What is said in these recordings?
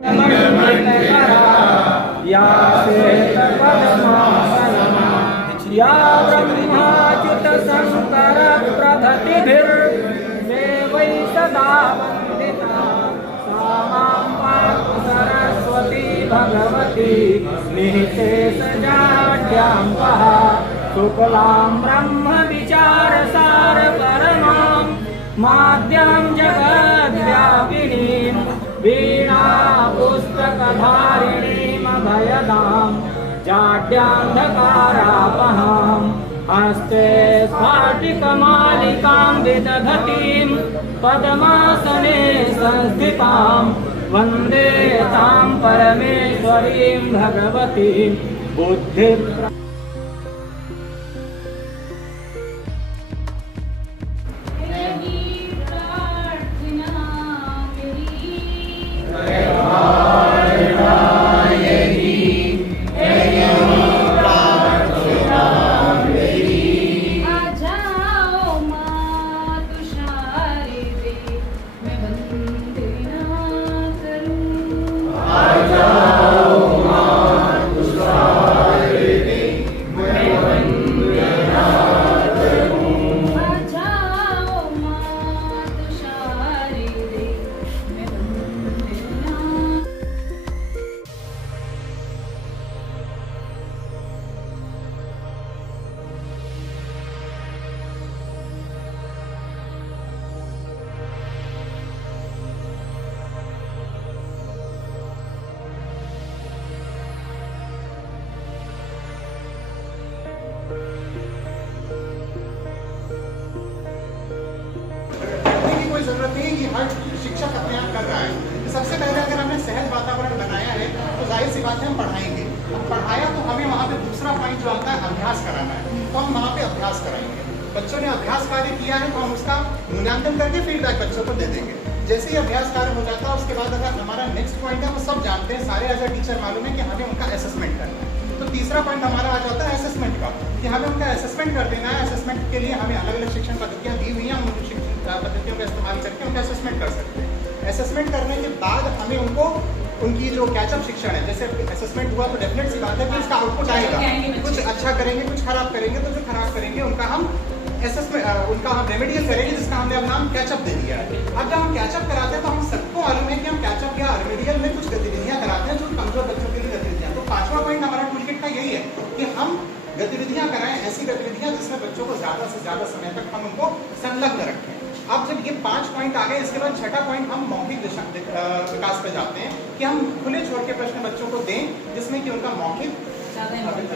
या या ब्रह्माच्युत शंकर प्रभृतिभिर्मे वै सदा वन्दिता सा मां पातु सरस्वती भगवती निःशेषजाड्यां वः शुक्लां ब्रह्म विचारसार परमां माद्यां जगद्व्यापिनीं वीणा पुस्तकधारिणीमभयदां जाड्यान्धकारापहां हस्ते स्फाटिकमालिकां विदधतीं पद्मासने संस्थितां वन्दे तां परमेश्वरीं भगवतीं बुद्धि जरूरत नहीं है कि हर शिक्षक अपने आप कर रहा है। सबसे पहले अगर हमने सहज वातावरण बनाया है तो जाहिर सी बात है हम पढ़ाएंगे। अब पढ़ाया तो हमें वहाँ पे दूसरा पॉइंट जो आता है अभ्यास कराना है, तो हम वहाँ पे अभ्यास कराएंगे। बच्चों ने अभ्यास कार्य किया है तो हम उसका मूल्यांकन करके फीडबैक बच्चों को दे देंगे। जैसे ही अभ्यास कार्य हो जाता है उसके बाद अगर हमारा नेक्स्ट पॉइंट है, वो सब जानते हैं, सारे एज अ टीचर मालूम है कि हमें उनका असेसमेंट करना है। तो तीसरा पॉइंट हमारा आ जाता है असेसमेंट का, कि हमें उनका असेसमेंट कर देना है। असेसमेंट के लिए हमें अलग अलग शिक्षण पद्धतियाँ दी हुई हैं, हम उन शिक्षण पद्धतियों का इस्तेमाल करके उनका असेसमेंट कर सकते हैं। असेसमेंट करने के बाद हमें उनको उनकी जो कैचअप शिक्षण है, जैसे असेसमेंट हुआ तो डेफिनेट सी बात है कि उसका आउटपुट आएगा, कुछ अच्छा करेंगे कुछ खराब करेंगे, तो जो खराब करेंगे उनका हम असेसमेंट उनका हम रेमेडियल करेंगे, जिसका हमने अब नाम कैचअप दे दिया है। अब जब हम कैचअप कराते हैं तो हम सबको मालूम है कि हम कैचअप या रेमेडियल में कुछ गतिविधियां कराते हैं जो कमजोर बच्चों के लिए गतिविधियां। तो पांचवा पॉइंट हमारा टूलकिट का यही है कि हम गतिविधियां कराएं, ऐसी गतिविधियां जिसमें बच्चों को ज्यादा से ज्यादा समय तक हम उनको संलग्न रखें। अब जब ये 5 पॉइंट आ गए, इसके बाद छठा पॉइंट हम मौखिक विकास पे जाते हैं कि हम खुले छोड़ के प्रश्न बच्चों को दें जिसमें कि उनका मौखिक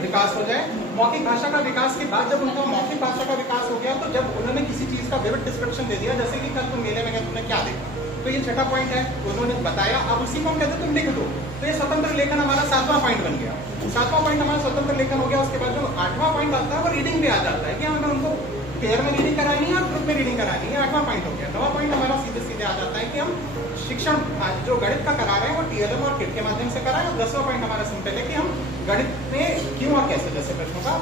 विकास हो जाए। मौखिक भाषा का विकास के बाद जब उनका मौखिक भाषा का विकास हो गया, तो जब उन्होंने किसी चीज का विविड डिस्क्रिप्शन दे दिया, जैसे कि कल तुम मेले में गए तुमने क्या देखा, तो ये छठा पॉइंट है, उन्होंने बताया। अब उसी को हम कहते तुम लिख दो, तो ये स्वतंत्र लेखन हमारा 7वां पॉइंट बन गया। 7वां पॉइंट हमारा स्वतंत्र लेखन हो गया। उसके बाद जो 8वां पॉइंट आता है वो रीडिंग पे आ जाता है कि हमें उनको पेयर में रीडिंग करानी है और ग्रुप में रीडिंग करानी है। 8वां पॉइंट हो गया। 9वां पॉइंट हमारा सीधे सीधे आ जाता है कि हम शिक्षण जो गणित का करा रहे हैं वो टीएलएम और किट के माध्यम से कराएं। और 10वां पॉइंट हमारा सिंपल है कि हम गणित में क्यों और कैसे जैसे प्रश्नों का